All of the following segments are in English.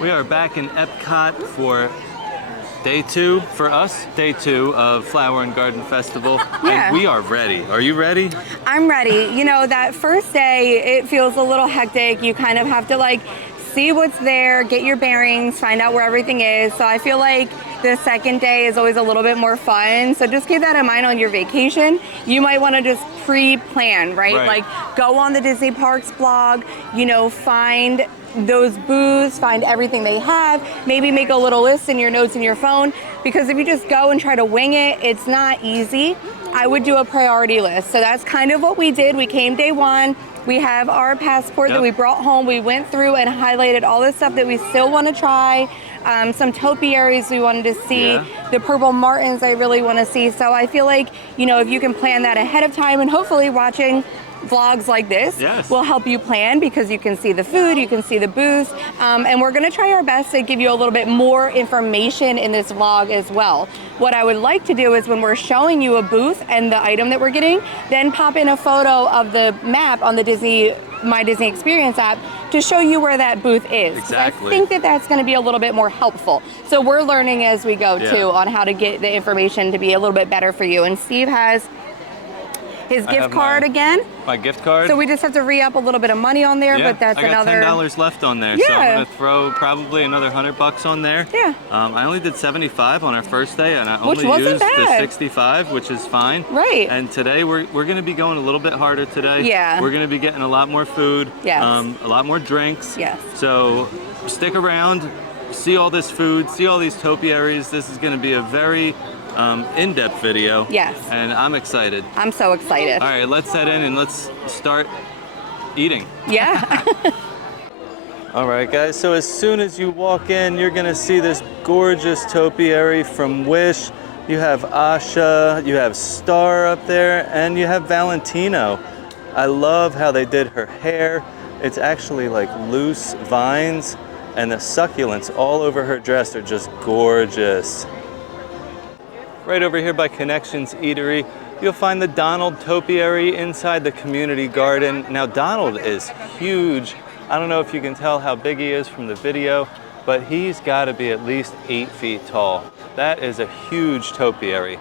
We are back in Epcot for day 2 for us, day 2 of Flower and Garden Festival. Yeah. And we are ready. Are you ready? I'm ready. You know, that first day, it feels a little hectic. You kind of have to like see what's there, get your bearings, find out where everything is. So I feel like the second day is always a little bit more fun. So just keep that in mind on your vacation. You might want to just pre-plan, right? Like go on the Disney Parks blog, you know, find those booths, find everything they have, maybe make a little list in your notes in your phone, because if you just go and try to wing it, it's not easy. I would do a priority list. So that's kind of what we did. We came day 1. We have our passport that we brought home. We went through and highlighted all the stuff that we still want to try. Some topiaries we wanted to see. The purple martins I really want to see. So I feel like, you know, if you can plan that ahead of time, and hopefully watching vlogs like this will help you plan, because you can see the food, you can see the booths, and we're going to try our best to give you a little bit more information in this vlog as well. What I would like to do is when we're showing you a booth and the item that we're getting, then pop in a photo of the map on the My Disney Experience app to show you where that booth is. Exactly. I think that that's going to be a little bit more helpful. So we're learning as we go too on how to get the information to be a little bit better for you. And Steve has his gift card again. My gift card. So we just have to re-up a little bit of money on there, but that's another. I got $10 left on there, so I'm gonna throw probably another $100 on there. Yeah. I only did 75 on our first day, and I Which only wasn't used the bad. 65, which is fine. Right. And today we're gonna be going a little bit harder today. Yeah. We're gonna be getting a lot more food. Yes. A lot more drinks. Yes. So stick around, see all this food, see all these topiaries. This is gonna be a very in-depth video. Yes. And I'm excited. I'm so excited. All right, let's head in and let's start eating. Yeah. All right, guys, so as soon as you walk in, you're gonna see this gorgeous topiary from Wish. You have Asha, you have Star up there, and you have Valentino. I love how they did her hair. It's actually like loose vines, and the succulents all over her dress are just gorgeous. Right over here by Connections Eatery, you'll find the Donald topiary inside the community garden. Now Donald is huge. I don't know if you can tell how big he is from the video, but he's gotta be at least 8 feet tall. That is a huge topiary.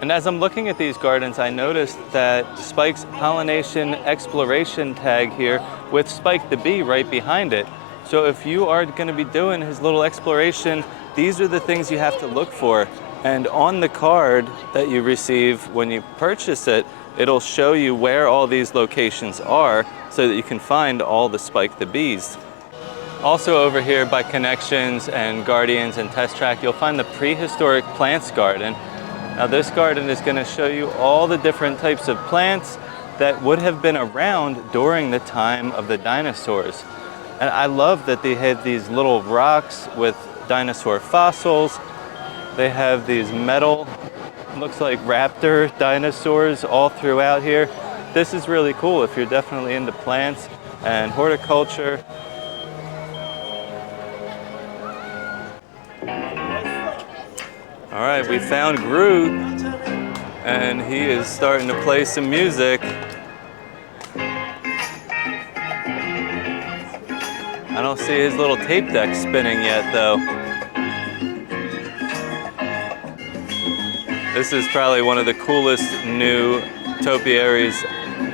And as I'm looking at these gardens, I noticed that Spike's pollination exploration tag here with Spike the bee right behind it. So if you are gonna be doing his little exploration, these are the things you have to look for. And on the card that you receive when you purchase it, it'll show you where all these locations are so that you can find all the Spike the Bees. Also over here by Connections and Guardians and Test Track, you'll find the Prehistoric Plants Garden. Now this garden is going to show you all the different types of plants that would have been around during the time of the dinosaurs. And I love that they had these little rocks with dinosaur fossils. They have these metal, looks like raptor dinosaurs all throughout here. This is really cool if you're definitely into plants and horticulture. All right, we found Groot, and he is starting to play some music. I don't see his little tape deck spinning yet, though. This is probably one of the coolest new topiaries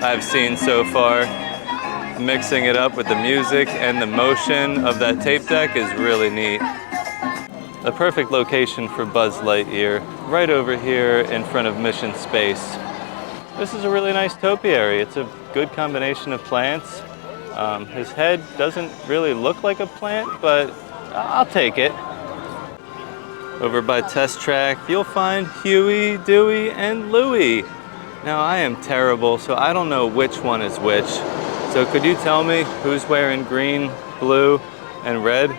I've seen so far. Mixing it up with the music and the motion of that tape deck is really neat. The perfect location for Buzz Lightyear, right over here in front of Mission Space. This is a really nice topiary. It's a good combination of plants. His head doesn't really look like a plant, but I'll take it. Over by Test Track, you'll find Huey, Dewey, and Louie. Now, I am terrible, so I don't know which one is which. So could you tell me who's wearing green, blue, and red,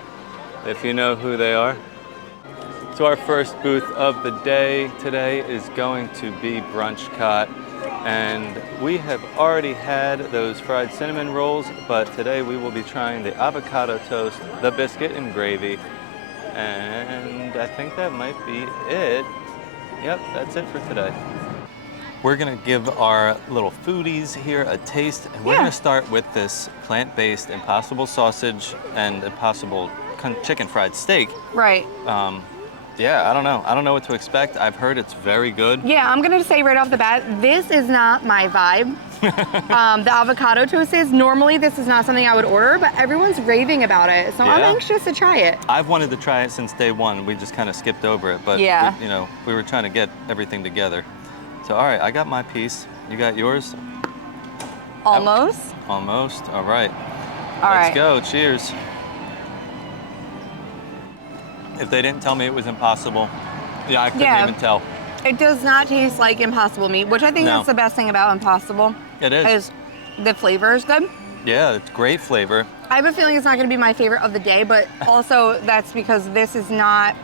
if you know who they are? So our first booth of the day today is going to be Brunchcot. And we have already had those fried cinnamon rolls, but today we will be trying the avocado toast, the biscuit and gravy. And I think that might be it. Yep, that's it for today. We're gonna give our little foodies here a taste, and we're gonna start with this plant-based Impossible sausage and Impossible chicken fried steak. Right. Yeah, I don't know. I don't know what to expect. I've heard it's very good. Yeah, I'm gonna say right off the bat, this is not my vibe. The avocado toast is. Normally this is not something I would order, but everyone's raving about it. So I'm anxious to try it. I've wanted to try it since day one. We just kind of skipped over it, but yeah. we were trying to get everything together. So all right, I got my piece. You got yours? Almost. Almost. All right. Let's go. Cheers. If they didn't tell me it was impossible, I couldn't even tell. It does not taste like Impossible meat, which I think is the best thing about Impossible. It is. The flavor is good. Yeah, it's great flavor. I have a feeling it's not going to be my favorite of the day, but also that's because this is not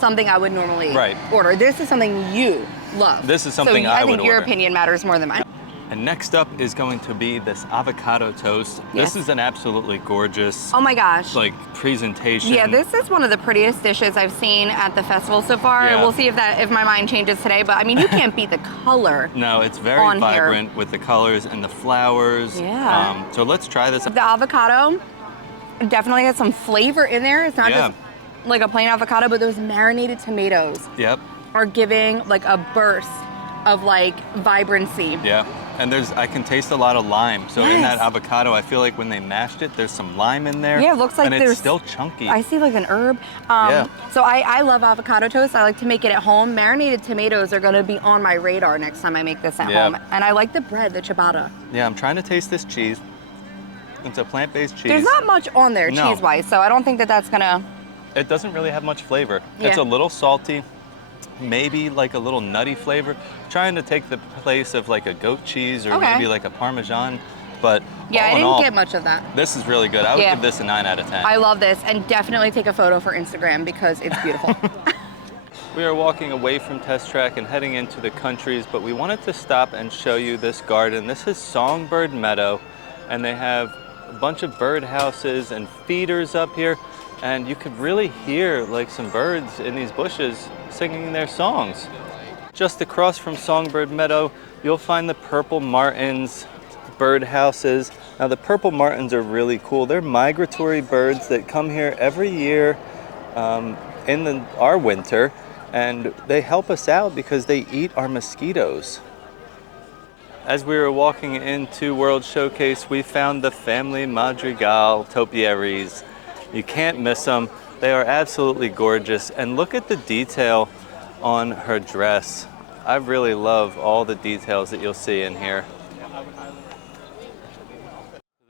something I would normally order. This is something you love. This is something I would order. I think your opinion matters more than mine. And next up is going to be this avocado toast. Yes. This is an absolutely gorgeous, oh my gosh, like presentation. Yeah, this is one of the prettiest dishes I've seen at the festival so far. Yeah. We'll see if my mind changes today, but I mean, you can't beat the color. No, it's very vibrant with the colors and the flowers. Yeah. So let's try this. The avocado definitely has some flavor in there. It's not just like a plain avocado, but those marinated tomatoes are giving like a burst of like vibrancy. Yeah. And I can taste a lot of lime. So in that avocado, I feel like when they mashed it, there's some lime in there. Yeah, it looks like it's still chunky. I see like an herb. So I love avocado toast. I like to make it at home. Marinated tomatoes are gonna be on my radar next time I make this at home. And I like the bread, the ciabatta. Yeah, I'm trying to taste this cheese. It's a plant-based cheese. There's not much on there cheese-wise, so I don't think that's gonna... It doesn't really have much flavor. Yeah. It's a little salty. Maybe like a little nutty flavor, trying to take the place of like a goat cheese or maybe like a Parmesan, but I didn't get much of that. This is really good. I would give this a 9 out of 10. I love this, and definitely take a photo for Instagram because it's beautiful. We are walking away from Test Track and heading into the countries, but we wanted to stop and show you this garden. This is Songbird Meadow, and they have a bunch of bird houses and feeders up here. And you could really hear like some birds in these bushes singing their songs. Just across from Songbird Meadow, you'll find the purple martins bird houses. Now the purple martins are really cool. They're migratory birds that come here every year in our winter, and they help us out because they eat our mosquitoes. As we were walking into World Showcase, we found the family Madrigal topiaries. You can't miss them. They are absolutely gorgeous. And look at the detail on her dress. I really love all the details that you'll see in here.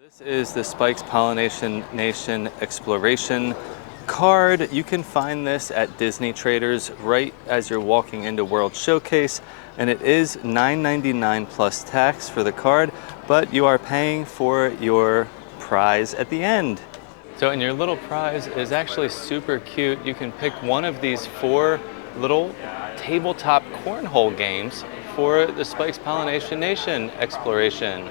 This is the Spike's Pollination Nation Exploration card. You can find this at Disney Traders right as you're walking into World Showcase. And it is $9.99 plus tax for the card, but you are paying for your prize at the end. So, and your little prize is actually super cute. You can pick one of these 4 little tabletop cornhole games for the Spike's Pollination Nation exploration.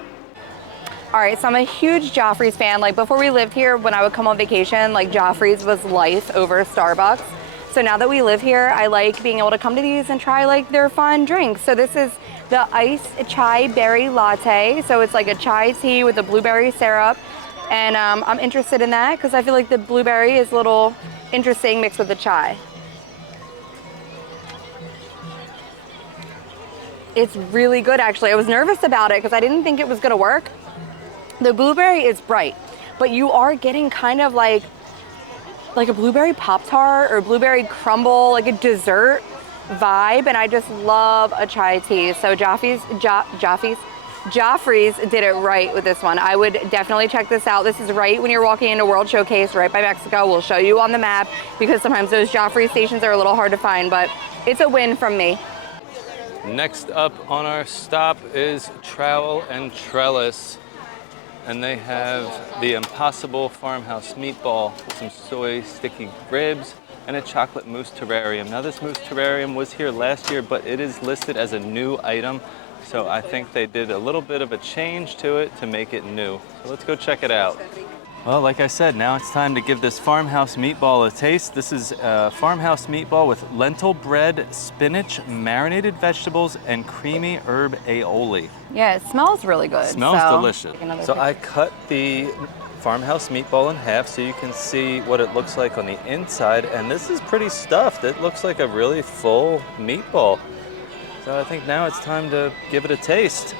All right, so I'm a huge Joffrey's fan. Like before we lived here, when I would come on vacation, like Joffrey's was life over Starbucks. So now that we live here, I like being able to come to these and try like their fun drinks. So this is the iced chai berry latte. So it's like a chai tea with a blueberry syrup. And I'm interested in that because I feel like the blueberry is a little interesting mixed with the chai. It's really good, actually. I was nervous about it because I didn't think it was gonna work. The blueberry is bright, but you are getting kind of like a blueberry Pop-Tart or blueberry crumble, like a dessert vibe. And I just love a chai tea. So Joffrey's did it right with this one. I would definitely check this out. This is right when you're walking into World Showcase, right by Mexico. We'll show you on the map because sometimes those Joffrey stations are a little hard to find, but it's a win from me. Next up on our stop is Trowel and Trellis, and they have the Impossible Farmhouse Meatball with some soy sticky ribs and a chocolate mousse terrarium. Now this mousse terrarium was here last year, but it is listed as a new item. So I think they did a little bit of a change to it to make it new. So let's go check it out. Well, like I said, now it's time to give this farmhouse meatball a taste. This is a farmhouse meatball with lentil bread, spinach, marinated vegetables, and creamy herb aioli. Yeah, it smells really good. Smells delicious. So I cut the farmhouse meatball in half so you can see what it looks like on the inside. And this is pretty stuffed. It looks like a really full meatball. So I think now it's time to give it a taste.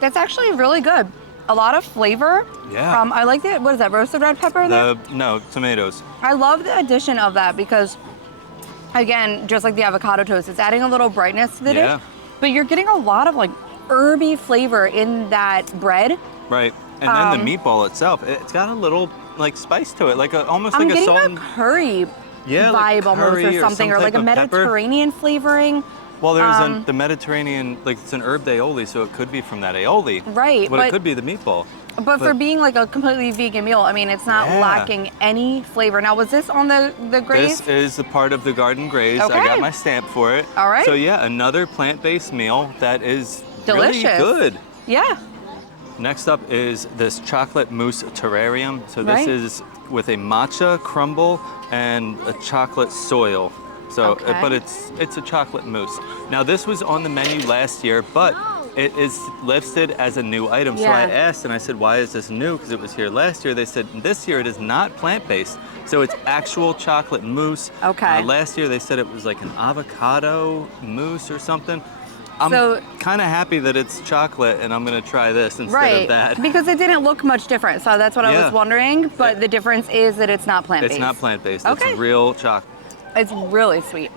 That's actually really good. A lot of flavor. Yeah. I like the, what is that, roasted red pepper in there? No, tomatoes. I love the addition of that because, again, just like the avocado toast, it's adding a little brightness to the dish. But you're getting a lot of like herby flavor in that bread. Right. And then the meatball itself, it's got a little like spice to it, like almost I'm like a salt. getting a curry vibe like almost or something, or like a Mediterranean flavoring. Well, there's the Mediterranean, like it's an herb aioli, so it could be from that aioli. Right. But it could be the meatball. But for being like a completely vegan meal, I mean, it's not lacking any flavor. Now, was this on the graze? This is the part of the garden graze. Okay. I got my stamp for it. All right. So yeah, another plant-based meal that is delicious. Really good. Yeah. Next up is this chocolate mousse terrarium. So this is with a matcha crumble and a chocolate soil. So, but it's a chocolate mousse. Now this was on the menu last year, but it is listed as a new item. So I asked and I said, why is this new? Because it was here last year. They said, this year it is not plant-based. So it's actual chocolate mousse. Okay. Last year they said it was like an avocado mousse or something. I'm kind of happy that it's chocolate and I'm gonna try this instead of that. Because it didn't look much different. So that's what I was wondering. But the difference is that it's not plant-based. It's not plant-based. Okay. It's real chocolate. It's really sweet.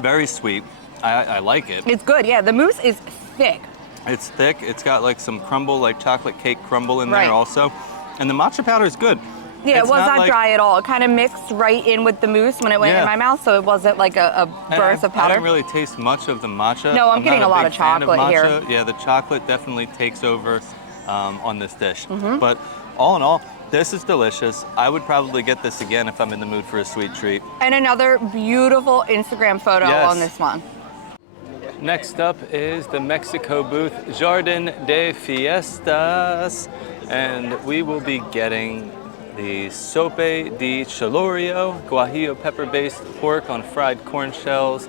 Very sweet. I like it. It's good, yeah. The mousse is thick. It's thick. It's got like some crumble, like chocolate cake crumble in there also. And the matcha powder is good. Yeah, it was not dry at all. It kind of mixed right in with the mousse when it went in my mouth, so it wasn't like a burst of powder. I didn't really taste much of the matcha. No, I'm getting a lot of chocolate here. Yeah, the chocolate definitely takes over on this dish. But all in all, this is delicious. I would probably get this again if I'm in the mood for a sweet treat. And another beautiful Instagram photo on this one. Next up is the Mexico booth, Jardin de Fiestas. And we will be getting the sope de chilorio, guajillo pepper-based pork on fried corn shells.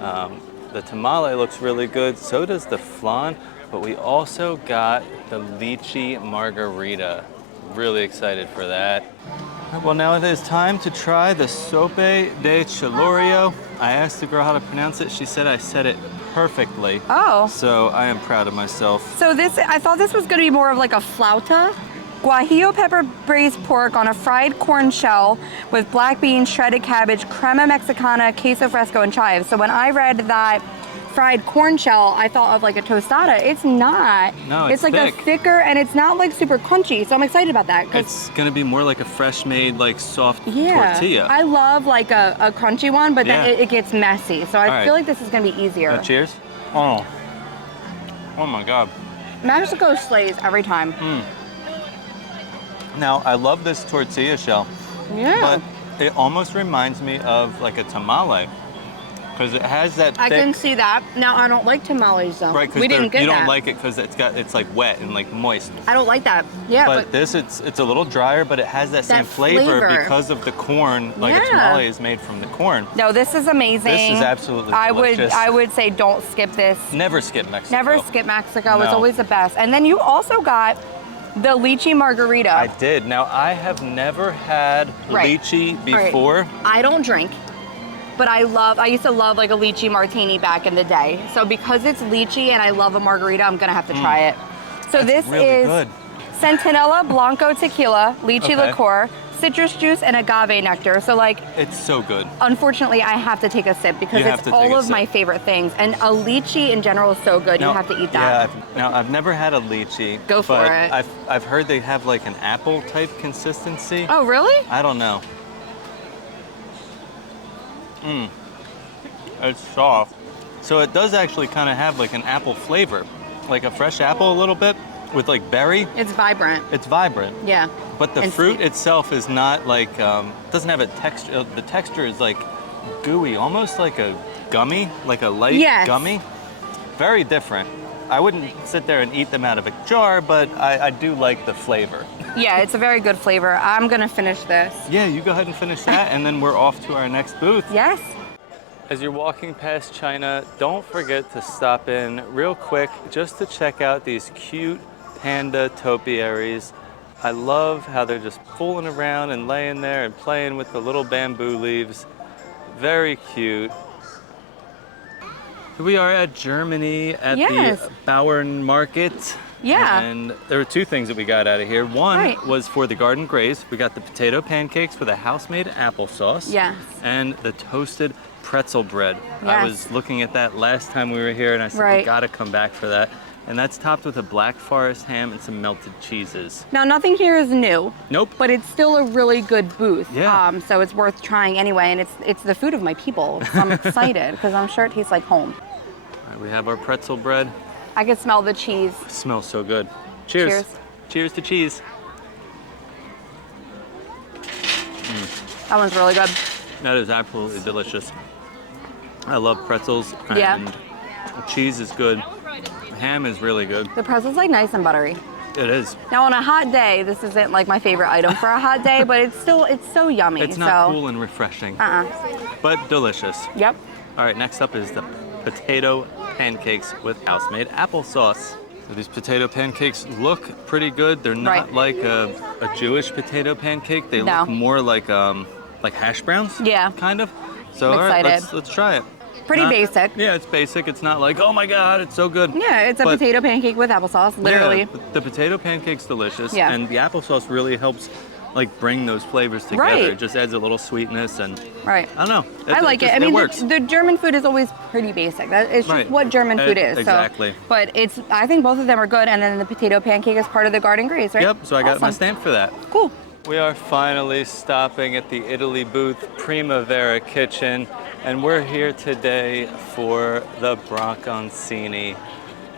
The tamale looks really good, so does the flan, but we also got the lychee margarita. Really excited for that. Well, now it is time to try the sope de chilorio. I asked the girl how to pronounce it. She said I said it perfectly. Oh. So I am proud of myself. So I thought this was gonna be more of like a flauta. Guajillo pepper braised pork on a fried corn shell with black beans, shredded cabbage, crema mexicana, queso fresco, and chives. So when I read that fried corn shell, I thought of like a tostada. It's not. No, it's like thick. a thicker, and it's not like super crunchy. So I'm excited about that. It's gonna be more like a fresh made, like soft tortilla. I love like a crunchy one, but then it gets messy. So I feel like this is gonna be easier. Cheers. Oh my God. Mexico slays every time. Now, I love this tortilla shell, but it almost reminds me of like a tamale because it has that thick... I can see that. Now, I don't like tamales though. Right, because you don't like it because it's like wet and like moist. I don't like that. Yeah, but this, it's a little drier, but it has that same flavor because of the corn. Like a tamale is made from the corn. No, this is amazing. This is absolutely delicious. I would say don't skip this. Never skip Mexico. Never skip Mexico. It's always the best. And then you also got the lychee margarita. I did. Now, I have never had lychee before. I don't drink, but I used to love like a lychee martini back in the day. So because it's lychee and I love a margarita, I'm gonna have to try it. So this is good. Centinela Blanco tequila, lychee liqueur, citrus juice, and agave nectar. So like, it's so good. Unfortunately, I have to take a sip because it's all of my favorite things. And a lychee in general is so good. You have to eat that. Yeah, I've never had a lychee. Go for it. I've heard they have like an apple type consistency. Oh, really? I don't know. It's soft. So it does actually kind of have like an apple flavor, like a fresh apple a little bit with like berry. It's vibrant. It's vibrant. Yeah. But the fruit itself is not like, doesn't have a texture. The texture is like gooey, almost like a gummy, like a light gummy. Very different. I wouldn't sit there and eat them out of a jar, but I do like the flavor. Yeah, it's a very good flavor. I'm gonna finish this. Yeah, you go ahead and finish that, and then we're off to our next booth. Yes. As you're walking past China, don't forget to stop in real quick just to check out these cute panda topiaries. I love how they're just fooling around and laying there and playing with the little bamboo leaves. Very cute. We are at Germany at Yes. the Bauern Market. Yeah. And there were two things that we got out of here. One Right. was for the garden graze. We got the potato pancakes with a house-made applesauce. Yes. And the toasted pretzel bread. I Yes. was looking at that last time we were here and I said, we Right. gotta come back for that. And that's topped with a black forest ham and some melted cheeses. Now, nothing here is new. Nope. But it's still a really good booth. Yeah. So it's worth trying anyway, and it's the food of my people. So I'm excited because I'm sure it tastes like home. All right, we have our pretzel bread. I can smell the cheese. It smells so good. Cheers. Cheers. Cheers to cheese. That one's really good. That is absolutely delicious. I love pretzels and Yeah. the cheese is good. The ham is really good. The pretzel's like nice and buttery. It is. Now on a hot day, this isn't like my favorite item for a hot day, but it's so yummy. It's not so. cool and refreshing, Uh-uh. but delicious. Yep. All right, next up is the potato pancakes with house-made applesauce. So these potato pancakes look pretty good. They're not Right. like a Jewish potato pancake. They No. look more like hash browns. Yeah. Kind of. So I'm all right, excited. let's try it. Pretty Not- basic. Yeah, it's basic. It's not like, oh my God, it's so good. Yeah, it's a But- potato pancake with applesauce, literally. Yeah, the potato pancake's delicious. Yeah. And the applesauce really helps like bring those flavors together. Right. It just adds a little sweetness and Right. I don't know. I like it. just- I mean, works. the German food is always pretty basic. It's just Right. what German food is. Exactly. So, but I think both of them are good. And then the potato pancake is part of the garden graze, right? Yep, so I got my Awesome. stamp for that. Cool. We are finally stopping at the Italy booth Primavera Kitchen, and we're here today for the brocconcini.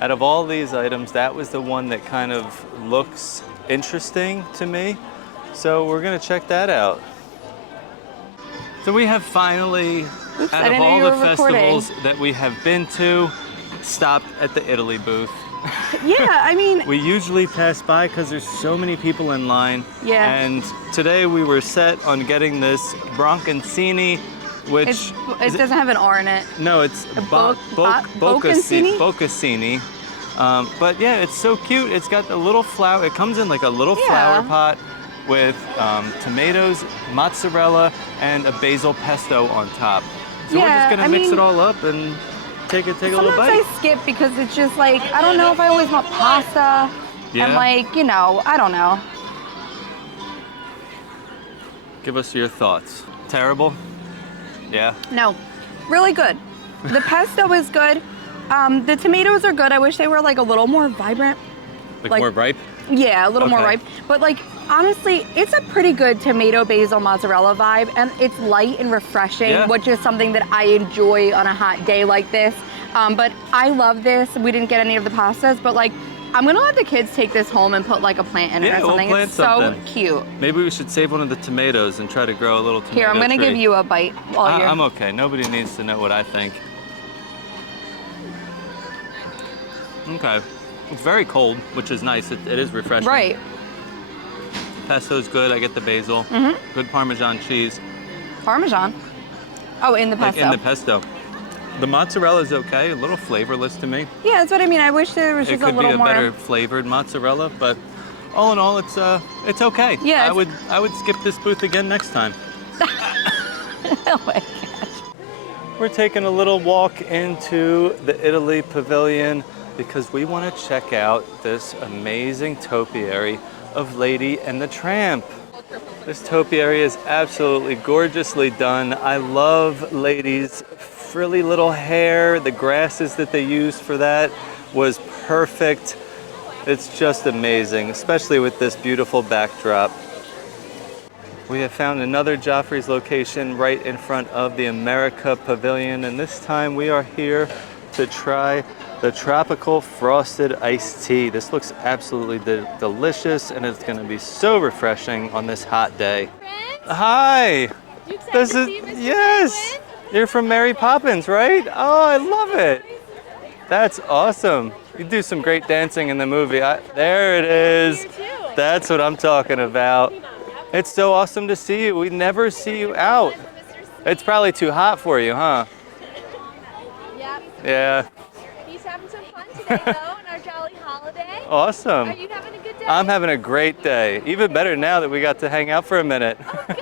Out of all these items, that was the one that kind of looks interesting to me. So we're gonna check that out. So we have finally, Oops, I out of didn't know all you the were recording. festivals that we have been to, stopped at the Italy booth. Yeah, I mean, We usually pass by because there's so many people in line. Yeah. And today we were set on getting this brocconcini, which it doesn't have an R in it. no, it's bocconcini? bocconcini. But yeah, it's so cute. It's got a little flower. It comes in like a little Yeah. flower pot with tomatoes, mozzarella, and a basil pesto on top. So we're Yeah, just gonna I mix mean- it all up and take a little Sometimes bite. I skip because it's just like, I don't know if I always want pasta. Yeah. And like, I don't know. Give us your thoughts. Terrible? Yeah. No, really good. The pesto is good. The tomatoes are good. I wish they were like a little more vibrant. Like more ripe? Yeah, a little more Okay. ripe. But like, honestly, it's a pretty good tomato basil mozzarella vibe, and it's light and refreshing, Yeah. which is something that I enjoy on a hot day like this. But I love this. We didn't get any of the pastas, but like, I'm gonna let the kids take this home and put like a plant in it Yeah, or we'll something. plant It's something. so cute. Maybe we should save one of the tomatoes and try to grow a little tomato Here, I'm gonna tree. give you a bite while you're. I'm okay. Nobody needs to know what I think. Okay. It's very cold, which is nice. It is refreshing. Right. Pesto's good. I get the basil. Mm-hmm. Good Parmesan cheese. Parmesan. Oh, in the Like pesto. in the pesto. The mozzarella is okay. A little flavorless to me. Yeah, that's what I mean. I wish there was It just a could be little a more. better flavored mozzarella, but all in all, it's okay. Yeah, I would skip this booth again next time. Oh my gosh. We're taking a little walk into the Italy pavilion because we want to check out this amazing topiary of Lady and the Tramp. This topiary is absolutely gorgeously done. I love Lady's frilly little hair. The grasses that they used for that was perfect. It's just amazing, especially with this beautiful backdrop. We have found another Joffrey's location right in front of the America Pavilion, and this time we are here to try the tropical frosted iced tea. This looks absolutely delicious, and it's going to be so refreshing on this hot day. Friends? Hi! You excited to see Mr. Yes! Penguin? You're from Mary Poppins, right? Oh, I love it. That's awesome. You do some great dancing in the movie. There it is. Here too. That's what I'm talking about. It's so awesome to see you. We never see you out. It's probably too hot for you, huh? Yep. Yeah. He's having some fun today, though, on our jolly holiday. Awesome. Are you having a good day? I'm having a great day. Even better now that we got to hang out for a minute. Good.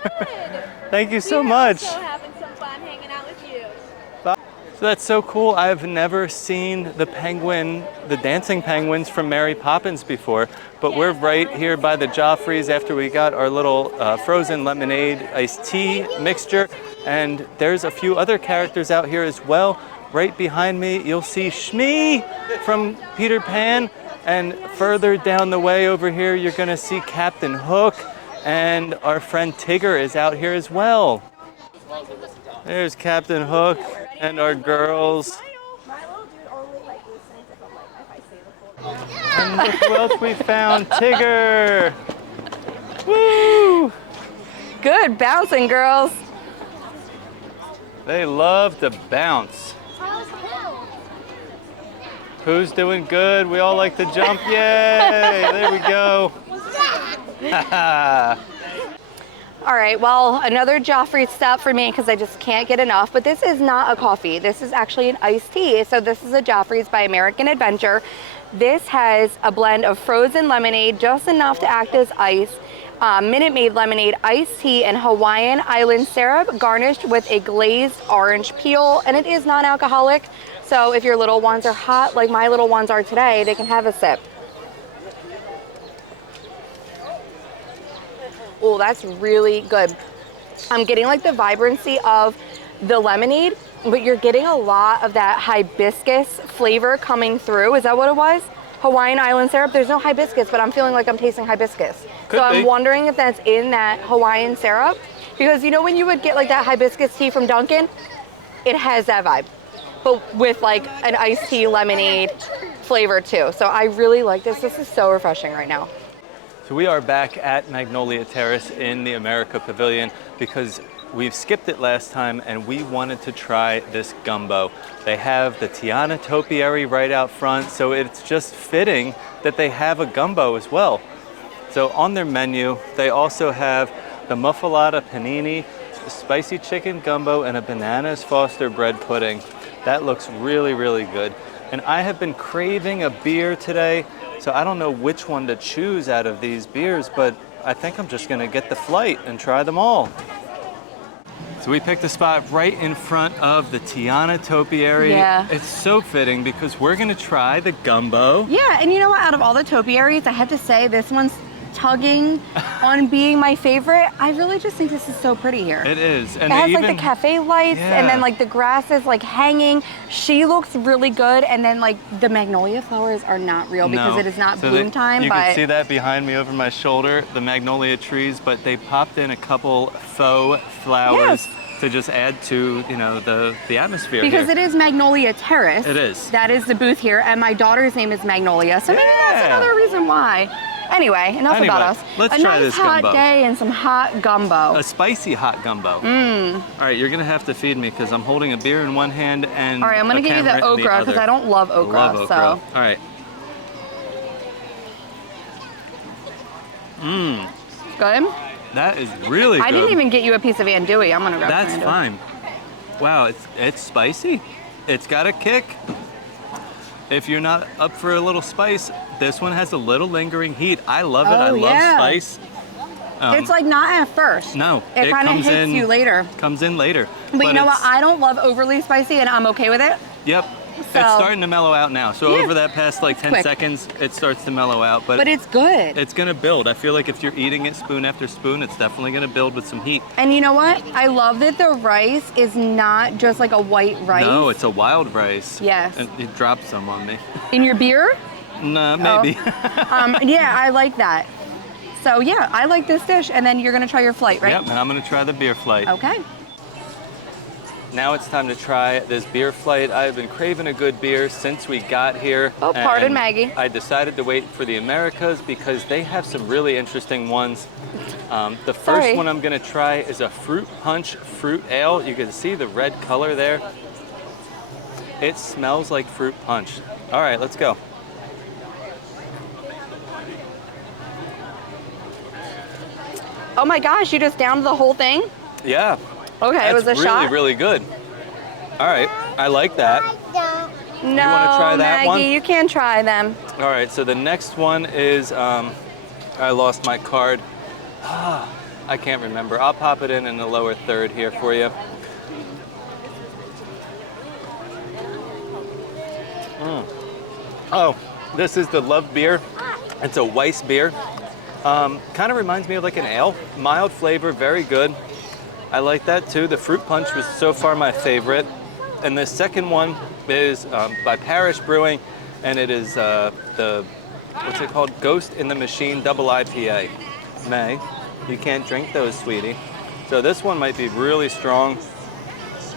Thank you so We are much. also having some fun hanging out with you. So that's so cool. I've never seen the dancing penguins from Mary Poppins before, but we're right here by the Joffreys after we got our little frozen lemonade iced tea mixture. And there's a few other characters out here as well. Right behind me, you'll see Shmee from Peter Pan. And further down the way over here, you're gonna see Captain Hook. And our friend Tigger is out here as well. There's Captain Hook and our girls. And look who else we found, Tigger. Woo! Good bouncing, girls. They love to bounce. Who's doing good? We all like to jump. Yay! There we go. All right, well, another Joffrey stop for me because I just can't get enough, but this is not a coffee. This is actually an iced tea. So this is a Joffrey's by American Adventure. This has a blend of frozen lemonade, just enough to act as ice, Minute Maid lemonade, iced tea, and Hawaiian Island syrup, garnished with a glazed orange peel, and it is non-alcoholic. So if your little ones are hot, like my little ones are today, they can have a sip. Oh, that's really good. I'm getting like the vibrancy of the lemonade, but you're getting a lot of that hibiscus flavor coming through. Is that what it was? Hawaiian Island syrup? There's no hibiscus, but I'm feeling like I'm tasting hibiscus. Could so be. I'm wondering if that's in that Hawaiian syrup. Because you know when you would get like that hibiscus tea from Dunkin'? It has that vibe, but with like an iced tea lemonade flavor too. So I really like this. This is so refreshing right now. So we are back at Magnolia Terrace in the America Pavilion because we've skipped it last time and we wanted to try this gumbo. They have the Tiana topiary right out front, so it's just fitting that they have a gumbo as well. So on their menu, they also have the muffalata panini, spicy chicken gumbo, and a bananas Foster bread pudding. That looks really, really good. And I have been craving a beer today, so I don't know which one to choose out of these beers, but I think I'm just gonna get the flight and try them all. So we picked a spot right in front of the Tiana topiary. Yeah. It's so fitting because we're gonna try the gumbo. Yeah, and you know what? Out of all the topiaries, I have to say this one's tugging on being my favorite. I really just think this is so pretty here. It is. And it has even, like the cafe lights, and then like the grass is like hanging. She looks really good, and then like the magnolia flowers are not real because it is not bloom time. You but can see that behind me over my shoulder, the magnolia trees, but they popped in a couple faux flowers to just add to, you know, the atmosphere because here. it is Magnolia Terrace. It is. That is the booth here, and my daughter's name is Magnolia, so maybe that's another reason why. Anyway, enough about us. Let's a try nice this hot gumbo. day and some hot gumbo. A spicy hot gumbo. All right, you're gonna have to feed me because I'm holding a beer in one hand and All right, I'm gonna give you the okra because I don't love okra. I love okra. So. All right. Good? That is really good. I didn't even get you a piece of andouille. I'm gonna grab That's some andouille. fine. Wow, it's spicy. It's got a kick. If you're not up for a little spice, this one has a little lingering heat. I love it. I love spice. It's like not at first. No, it kind of comes hits in, you later. Comes in later. But you know what? I don't love overly spicy, and I'm okay with it. Yep. So, it's starting to mellow out now. So over that past like 10 seconds, it starts to mellow out. But it's good. It's gonna build. I feel like if you're eating it spoon after spoon, it's definitely gonna build with some heat. And you know what? I love that the rice is not just like a white rice. No, it's a wild rice. Yes. And it dropped some on me. In your beer? No, maybe. Yeah, I like that. So yeah, I like this dish, and then you're gonna try your flight, right? Yep, and I'm gonna try the beer flight. Okay. Now it's time to try this beer flight. I've been craving a good beer since we got here. Oh, pardon and Maggie. I decided to wait for the Americas because they have some really interesting ones. The first one I'm gonna try is a fruit punch fruit ale. You can see the red color there. It smells like fruit punch. All right, let's go. Oh my gosh, you just downed the whole thing? Yeah. Okay, it was a shot? Really good. All right, I like that. No, you wanna try that Maggie, one? you can try them. All right, so the next one is I lost my card. I can't remember. I'll pop it in the lower third here for you. Oh, this is the Love beer. It's a Weiss beer. Kind of reminds me of like an ale. Mild flavor, very good. I like that too. The fruit punch was so far my favorite. And the second one is by Parish Brewing, and it is what's it called? Ghost in the Machine Double IPA. May, you can't drink those, sweetie. So this one might be really strong.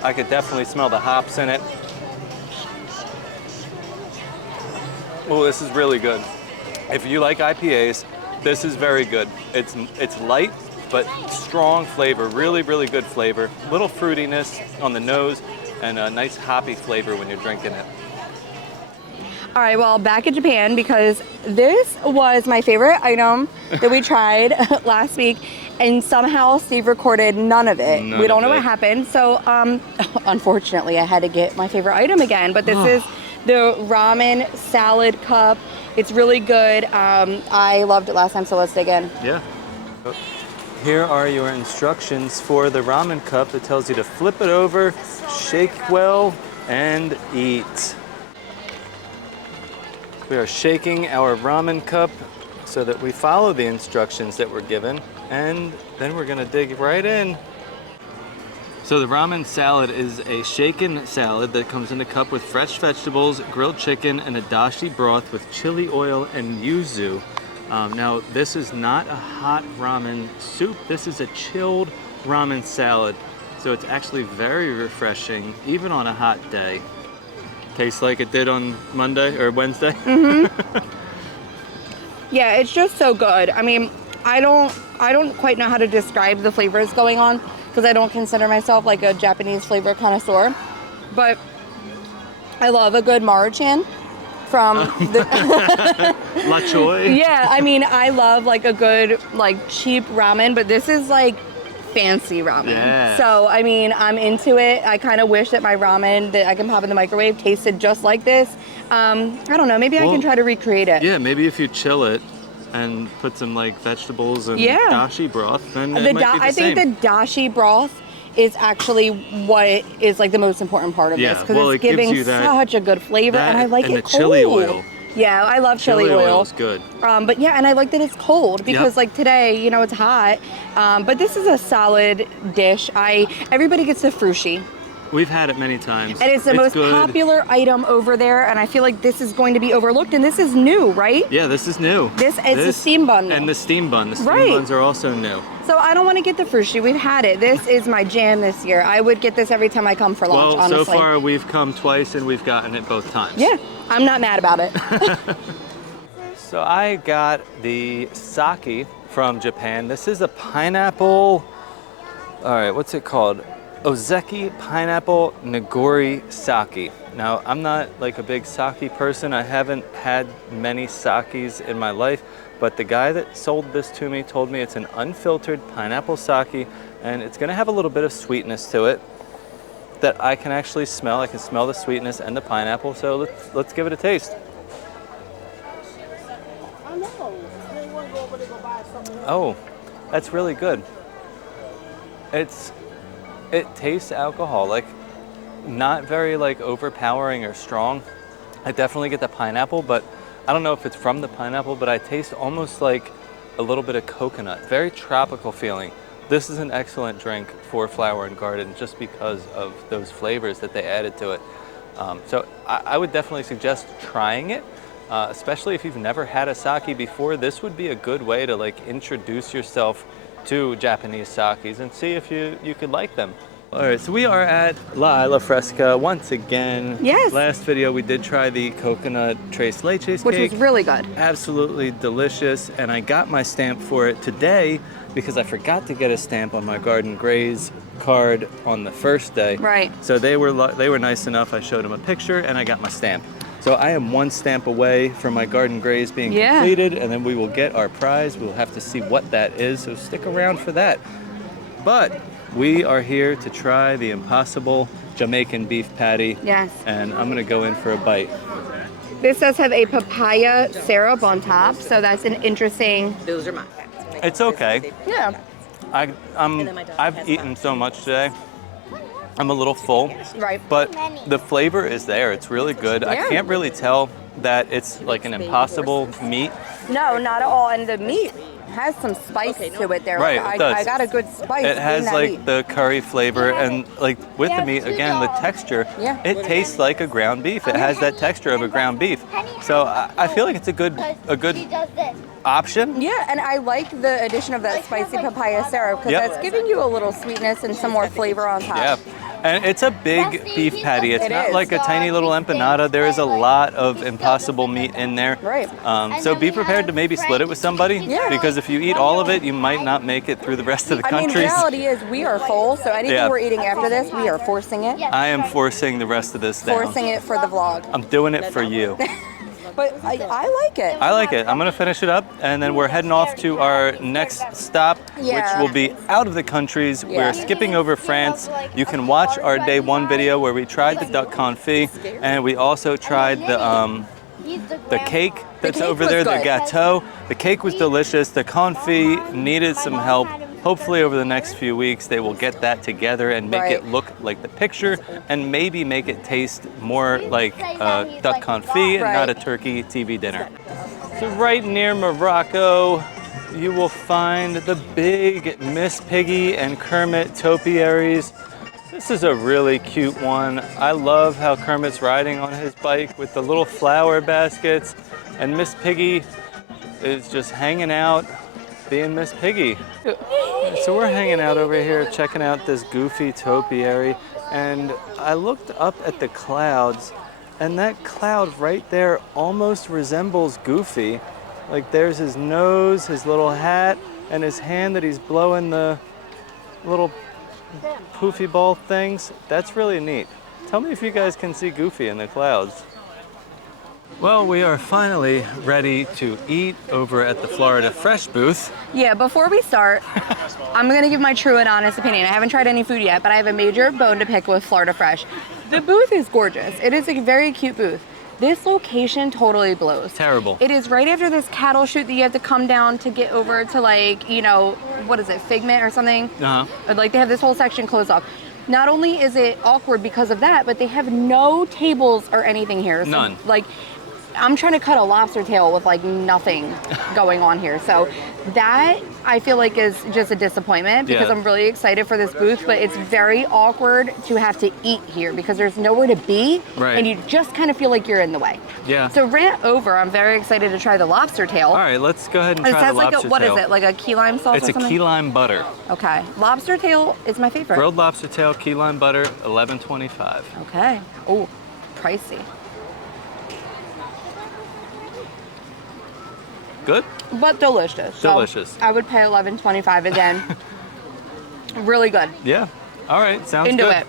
I could definitely smell the hops in it. Oh, this is really good. If you like IPAs, this is very good. It's light, but strong flavor, really, really good flavor. Little fruitiness on the nose, and a nice hoppy flavor when you're drinking it. All right, well, back in Japan, because this was my favorite item that we tried last week, and somehow Steve recorded none of it. We don't know what happened. So, unfortunately, I had to get my favorite item again, but this is the ramen salad cup. It's really good. I loved it last time, so let's dig in. Yeah. Here are your instructions for the ramen cup. It tells you to flip it over, shake well, and eat. We are shaking our ramen cup so that we follow the instructions that we're given, and then we're gonna dig right in. So the ramen salad is a shaken salad that comes in a cup with fresh vegetables, grilled chicken, and a dashi broth with chili oil and yuzu. Now, this is not a hot ramen soup. This is a chilled ramen salad. So it's actually very refreshing, even on a hot day. Tastes like it did on Monday or Wednesday. Yeah, it's just so good. I mean, I don't quite know how to describe the flavors going on because I don't consider myself like a Japanese flavor connoisseur. But I love a good Maruchan from the La Choy. Yeah, I mean, I love like a good like cheap ramen, but this is like fancy ramen. Yeah. So, I mean, I'm into it. I kind of wish that my ramen that I can pop in the microwave tasted just like this. I don't know, maybe I can try to recreate it. Yeah, maybe if you chill it and put some like vegetables and dashi broth, then it might be the same. I think the dashi broth is actually what is like the most important part of this because it's giving such a good flavor, and I like it cold. And the chili oil. Yeah, I love chili oil. Chili oil is good. But yeah, and I like that it's cold because like today, you know, it's hot. But this is a solid dish. Everybody gets the frushi. We've had it many times. And it's the most popular item over there, and I feel like this is going to be overlooked, and this is new, right? Yeah, this is new. This is the steam bun. And the steam bun. The steam buns are also new. So I don't want to get the frushi. We've had it. This is my jam this year. I would get this every time I come for lunch, honestly. So far we've come twice and we've gotten it both times. Yeah, I'm not mad about it. So I got the sake from Japan. This is a pineapple, all right, what's it called? Ozeki pineapple nigori sake. Now, I'm not like a big sake person. I haven't had many sakes in my life, but the guy that sold this to me told me it's an unfiltered pineapple sake, and it's gonna have a little bit of sweetness to it that I can actually smell. I can smell the sweetness and the pineapple, so let's give it a taste. Oh, that's really good. It tastes alcoholic, not very like overpowering or strong. I definitely get the pineapple, but I don't know if it's from the pineapple, but I taste almost like a little bit of coconut. Very tropical feeling. This is an excellent drink for Flower and Garden just because of those flavors that they added to it. So I would definitely suggest trying it, especially if you've never had a sake before. This would be a good way to like introduce yourself to Japanese sakes and see if you could like them. All right, so we are at La Isla Fresca once again. Yes. Last video we did try the coconut tres leches cake. Which was really good. Absolutely delicious, and I got my stamp for it today because I forgot to get a stamp on my Garden Graze card on the first day. Right. So they were nice enough. I showed them a picture and I got my stamp. So I am one stamp away from my Garden Graze being completed, and then we will get our prize. We'll have to see what that is, so stick around for that. But we are here to try the impossible Jamaican beef patty. Yes. And I'm gonna go in for a bite. This does have a papaya syrup on top, so that's an interesting. Those are mine. It's okay. Yeah. I've eaten so much today. I'm a little full, Right. but the flavor is there. It's really good. I Yeah. can't really tell that it's like an impossible meat. No, not at all. And the meat has some spice to it there. Right, Like, it does. I got a good spice. It has in that like meat. the curry flavor and like with the meat, again, the texture, Yeah. it tastes like a ground beef. It has that texture of a ground beef. So I feel like it's a good option. Yeah, and I like the addition of that spicy papaya syrup because Yep. that's giving you a little sweetness and some more flavor on top. Yeah. And it's a big beef patty. It's It not is. like a tiny little empanada. There is a lot of impossible meat in there. Right. So be prepared to maybe split it with somebody. Yeah. Because if you eat all of it, you might not make it through the rest of the I mean, countries. reality is we are full, so anything Yeah. we're eating after this, we are forcing it. I am forcing the rest of this down. Forcing it for the vlog. I'm doing it for you. But I like it. I like it. I'm gonna finish it up, and then we're heading off to our next stop, which Yeah. will be out of the countries. Yeah. We're skipping over France. You can watch our day one video where we tried the duck confit, and we also tried the cake that's cake over was there, the good. gâteau. The cake was delicious. The confit needed some help. Hopefully over the next few weeks they will get that together and make Right. it look like the picture and maybe make it taste more like duck confit and not a Right. turkey TV dinner. So right near Morocco, you will find the big Miss Piggy and Kermit topiaries. This is a really cute one. I love how Kermit's riding on his bike with the little flower baskets, and Miss Piggy is just hanging out, being Miss Piggy. So we're hanging out over here, checking out this goofy topiary, and I looked up at the clouds, and that cloud right there almost resembles Goofy. Like there's his nose, his little hat, and his hand that he's blowing the little poofy ball things. That's really neat. Tell me if you guys can see Goofy in the clouds. Well, we are finally ready to eat over at the Florida Fresh booth. Yeah, before we start, I'm gonna give my true and honest opinion. I haven't tried any food yet, but I have a major bone to pick with Florida Fresh. The booth is gorgeous. It is a very cute booth. This location totally blows. Terrible. It is right after this cattle chute that you have to come down to get over to, like, you know, what is it, Figment or something? Uh-huh. Like they have this whole section closed off. Not only is it awkward because of that, but they have no tables or anything here. So, None. Like, I'm trying to cut a lobster tail with like nothing going on here. So that I feel like is just a disappointment because Yeah. I'm really excited for this booth, but it's very awkward to have to eat here because there's nowhere to be Right. and you just kind of feel like you're in the way. Yeah. So rant over, I'm very excited to try the lobster tail. All right, let's go ahead and It try has the like lobster a, what tail. is it, like a key lime sauce It's or a something? key lime butter. Okay, lobster tail is my favorite. Grilled lobster tail, key lime butter, $11.25. Okay, oh, pricey. Good? But delicious. So Delicious. I would pay $11.25 again. Really good. Yeah. All right, sounds Into good. it.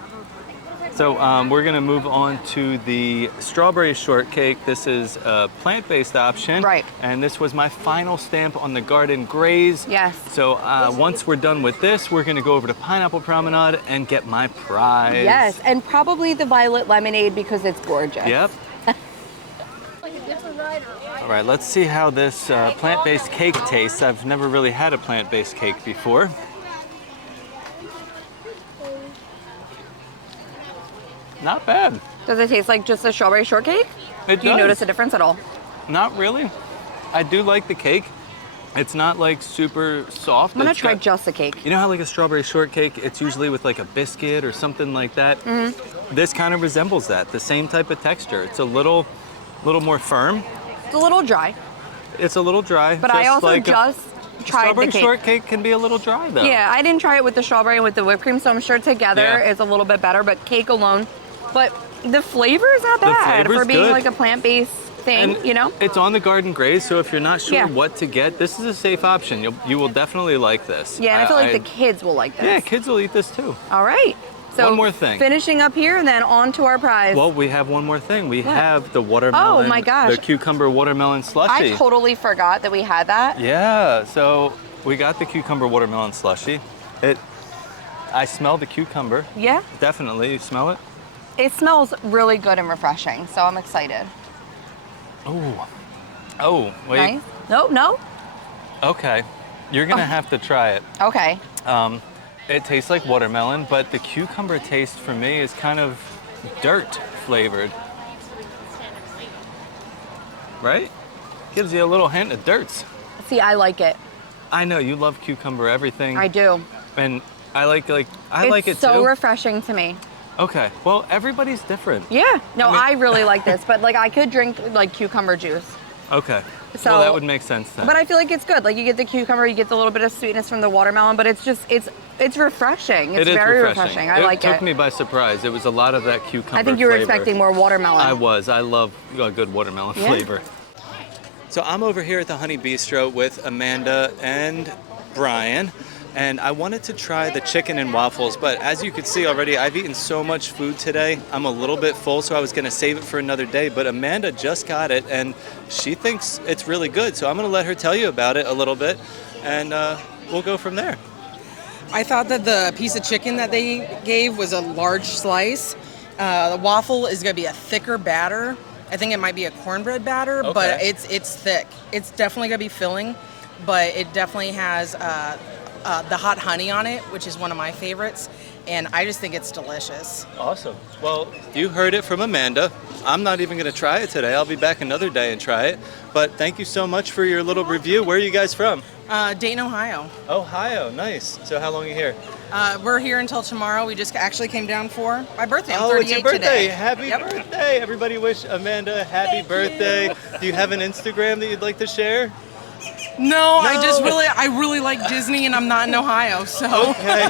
So we're gonna move on to the strawberry shortcake. This is a plant-based option. Right. And this was my final stamp on the Garden Graze. Yes. So once we're done with this, we're gonna go over to Pineapple Promenade and get my prize. Yes, and probably the violet lemonade because it's gorgeous. Yep. All right, let's see how this plant-based cake tastes. I've never really had a plant-based cake before. Not bad. Does it taste like just a strawberry shortcake? It Do you does. notice a difference at all? Not really. I do like the cake. It's not like super soft. I'm gonna It's try got- just the cake. You know how like a strawberry shortcake, it's usually with like a biscuit or something like that? Mm-hmm. This kind of resembles that, the same type of texture. It's a little more firm. It's a little dry, It's a little dry. but I also like just tried strawberry the cake. shortcake can be a little dry though. Yeah, I didn't try it with the strawberry and with the whipped cream, so I'm sure together Yeah. is a little bit better, but cake alone. But the flavor is not bad flavor's for being good. like a plant-based thing, And you know? it's on the Garden Graze, so if you're not sure Yeah. what to get, this is a safe option. You will definitely like this. Yeah, and I feel like the kids will like this. Yeah, kids will eat this too. All right. So One more thing. Finishing up here and then on to our prize. Well, we have one more thing. We What? have the watermelon. Oh my gosh. The cucumber watermelon slushy. I totally forgot that we had that. Yeah, so we got the cucumber watermelon slushy. I smell the cucumber. Yeah. Definitely, you smell it? It smells really good and refreshing, so I'm excited. Oh. Oh, wait. Nice. Nope, no. Okay. You're gonna have to try it. Okay. It tastes like watermelon, but the cucumber taste for me is kind of dirt flavored. Right? Gives you a little hint of dirts. See, I like it. I know you love cucumber everything. I do. And I like it too. It's so refreshing to me. Okay. Well, everybody's different. Yeah. No, I mean- I really like this, but like I could drink like cucumber juice. Okay. So, well, that would make sense then. But I feel like it's good. Like you get the cucumber, you get the little bit of sweetness from the watermelon, but it's refreshing. It's very refreshing. I like it. It took me by surprise. It was a lot of that cucumber I think you were flavor. expecting more watermelon. I was. I love a good watermelon flavor. So I'm over here at the Honey Bistro with Amanda and Brian, and I wanted to try the chicken and waffles, but as you could see already, I've eaten so much food today. I'm a little bit full, so I was gonna save it for another day, but Amanda just got it, and she thinks it's really good, so I'm gonna let her tell you about it a little bit, and we'll go from there. I thought that the piece of chicken that they gave was a large slice. The waffle is going to be a thicker batter. I think it might be a cornbread batter, but it's thick. It's definitely going to be filling, but it definitely has the hot honey on it, which is one of my favorites, and I just think it's delicious. Awesome. Well, you heard it from Amanda. I'm not even going to try it today. I'll be back another day and try it, but thank you so much for your little review. Where are you guys from? Dayton, Ohio. Ohio, nice. So how long are you here? We're here until tomorrow. We just actually came down for my birthday. I'm 38 it's your birthday. today. Happy birthday. Everybody wish Amanda a happy birthday. Do you have an Instagram that you'd like to share? No, I really like Disney, and I'm not in Ohio, so. Okay.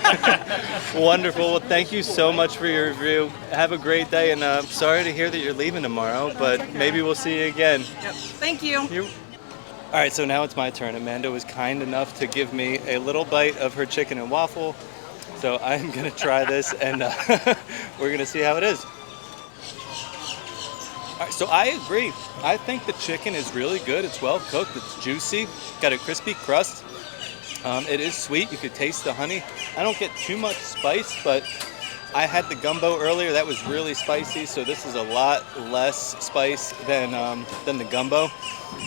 Wonderful. Well, thank you so much for your review. Have a great day, and sorry to hear that you're leaving tomorrow, but maybe we'll see you again. Yep. Thank you. All right, so now it's my turn. Amanda was kind enough to give me a little bite of her chicken and waffle. So I'm gonna try this and we're gonna see how it is. All right, so I agree. I think the chicken is really good. It's well cooked, it's juicy, got a crispy crust. It is sweet, you could taste the honey. I don't get too much spice, but I had the gumbo earlier, that was really spicy, so this is a lot less spice than the gumbo.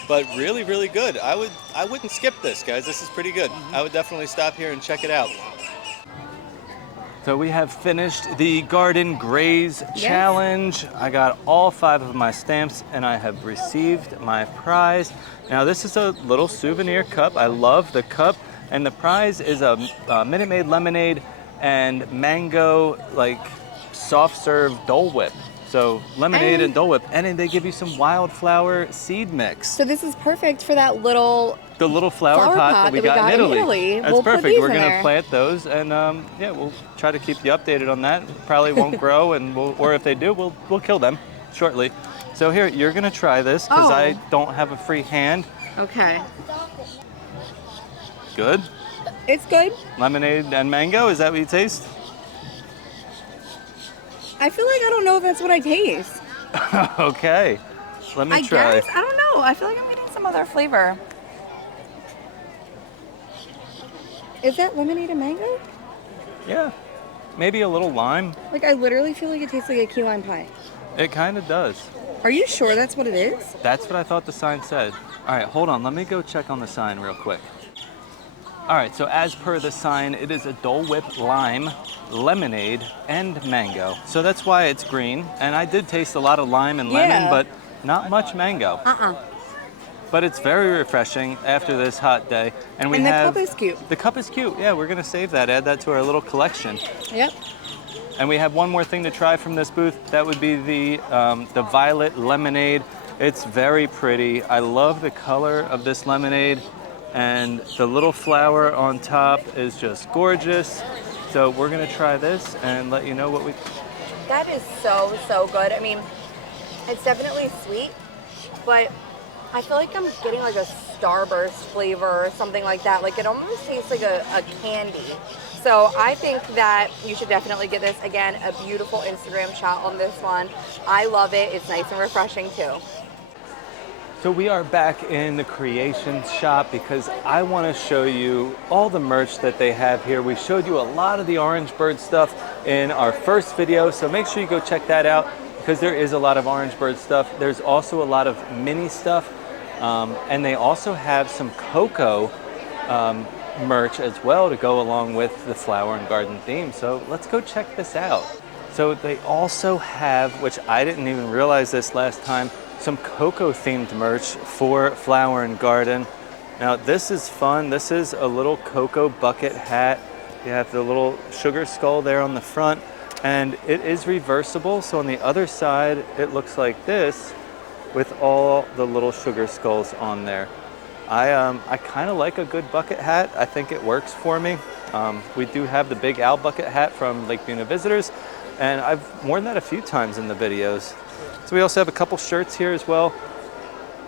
But really, really good. I wouldn't skip this, guys. This is pretty good. I would definitely stop here and check it out. So we have finished the Garden Graze Challenge. I got all 5 of my stamps and I have received my prize. Now this is a little souvenir cup. I love the cup, and the prize is a Minute Maid lemonade and mango soft serve Dole Whip. So lemonade and Dole Whip, and then they give you some wildflower seed mix. So this is perfect for that little The little flower pot that we got in Italy. That's We'll put perfect. these We're in gonna there. plant those, and yeah, we'll try to keep you updated on that. Probably won't grow, and or if they do, we'll kill them shortly. So here, you're gonna try this because I don't have a free hand. Okay. Good. It's good. Lemonade and mango. Is that what you taste? I feel like I don't know if that's what I taste. Okay. Let me I try. guess. I don't know. I feel like I'm getting some other flavor. Is that lemonade and mango? Yeah. Maybe a little lime. Like, I literally feel like it tastes like a key lime pie. It kind of does. Are you sure that's what it is? That's what I thought the sign said. All right, hold on. Let me go check on the sign real quick. All right, so as per the sign, it is a Dole Whip lime, lemonade, and mango. So that's why it's green. And I did taste a lot of lime and lemon, but not much mango. But it's very refreshing after this hot day. And the cup is cute. The cup is cute. Yeah, we're gonna save that, add that to our little collection. Yep. And we have one more thing to try from this booth. That would be the violet lemonade. It's very pretty. I love the color of this lemonade. And the little flower on top is just gorgeous. So we're gonna try this and let you know what we... That is so, so good. I mean, it's definitely sweet, but I feel like I'm getting like a Starburst flavor or something like that. Like it almost tastes like a candy. So I think that you should definitely get this. Again, a beautiful Instagram shot on this one. I love it. It's nice and refreshing too. So we are back in the Creations shop because I want to show you all the merch that they have here. We showed you a lot of the Orange Bird stuff in our first video, so make sure you go check that out. because there is a lot of Orangeburg stuff. There's also a lot of mini stuff, and they also have some cocoa merch as well to go along with the flower and garden theme. So let's go check this out. So they also have, which I didn't even realize this last time, some cocoa themed merch for flower and garden. Now this is fun. This is a little cocoa bucket hat. You have the little sugar skull there on the front, and it is reversible. So on the other side, it looks like this with all the little sugar skulls on there. I kind of like a good bucket hat. I think it works for me. We do have the Big Al bucket hat from Lake Buena Visitors, and I've worn that a few times in the videos. So we also have a couple shirts here as well.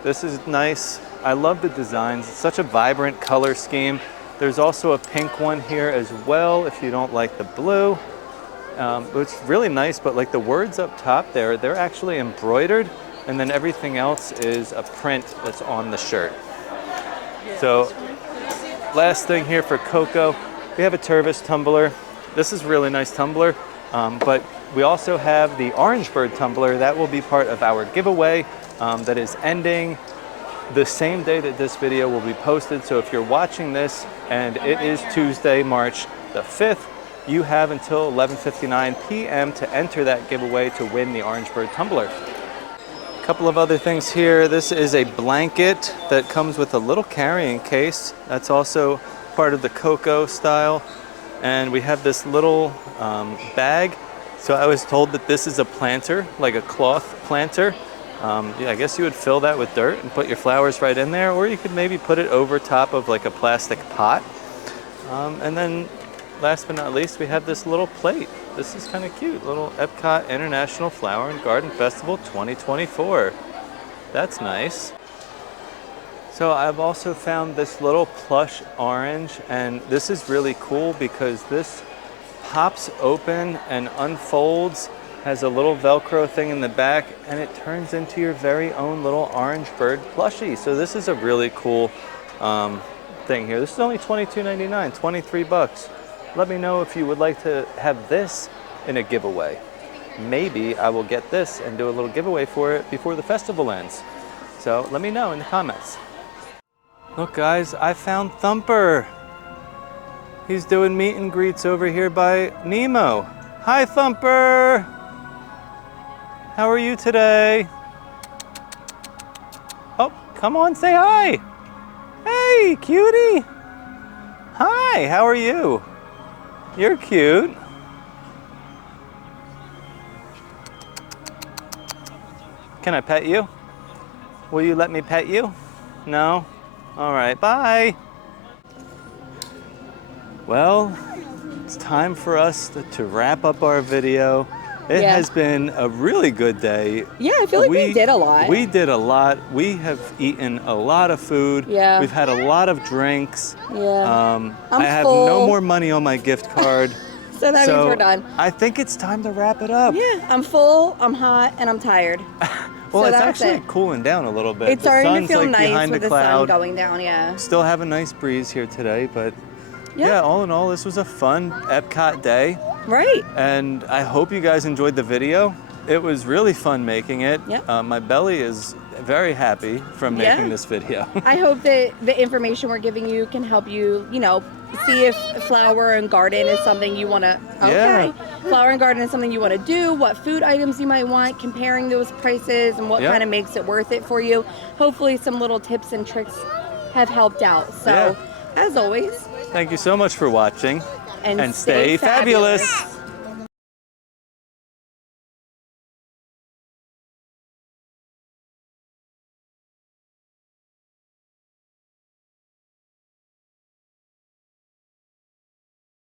This is nice. I love the designs. It's such a vibrant color scheme. There's also a pink one here as well if you don't like the blue. It's really nice, but like the words up top there, they're actually embroidered, and then everything else is a print that's on the shirt. So last thing here for cocoa, we have a Tervis tumbler. This is a really nice tumbler, but we also have the Orangeburg tumbler that will be part of our giveaway that is ending the same day that this video will be posted. So if you're watching this and it is Tuesday, March the 5th, you have until 11:59 p.m. to enter that giveaway to win the Orangeburg tumbler. A couple of other things here. This is a blanket that comes with a little carrying case. That's also part of the cocoa style. And we have this little bag. So I was told that this is a planter, like a cloth planter. Yeah, I guess you would fill that with dirt and put your flowers right in there, or you could maybe put it over top of like a plastic pot. And then last but not least, we have this little plate. This is kind of cute. Little Epcot International Flower and Garden Festival 2024. That's nice. So I've also found this little plush orange, and this is really cool because this pops open and unfolds, has a little Velcro thing in the back, and it turns into your very own little Orangeburg plushie. So this is a really cool thing here. This is only $22.99, 23 bucks. Let me know if you would like to have this in a giveaway. Maybe I will get this and do a little giveaway for it before the festival ends. So let me know in the comments. Look guys, I found Thumper. He's doing meet and greets over here by Nemo. Hi Thumper! How are you today? Oh, come on, say hi. Hey, cutie. Hi, how are you? You're cute. Can I pet you? Will you let me pet you? No? All right, bye. Well, it's time for us to wrap up our video. It has been a really good day. Yeah, I feel like we did a lot. We did a lot. We have eaten a lot of food. Yeah. We've had a lot of drinks. Yeah. I have no more money on my gift card. So that means we're done. I think it's time to wrap it up. Yeah, I'm full, I'm hot, and I'm tired. Well, so it's actually cooling down a little bit. It's starting to feel like nice with the sun cloud. going down, yeah. Still have a nice breeze here today, but yeah, all in all, this was a fun Epcot day. Right. And I hope you guys enjoyed the video. It was really fun making it. Yep. My belly is very happy from making this video. I hope that the information we're giving you can help you, you know, see if flower and garden is something you want to, flower and garden is something you want to do, what food items you might want, comparing those prices and what kind of makes it worth it for you. Hopefully some little tips and tricks have helped out. So as always, thank you so much for watching. And stay fabulous.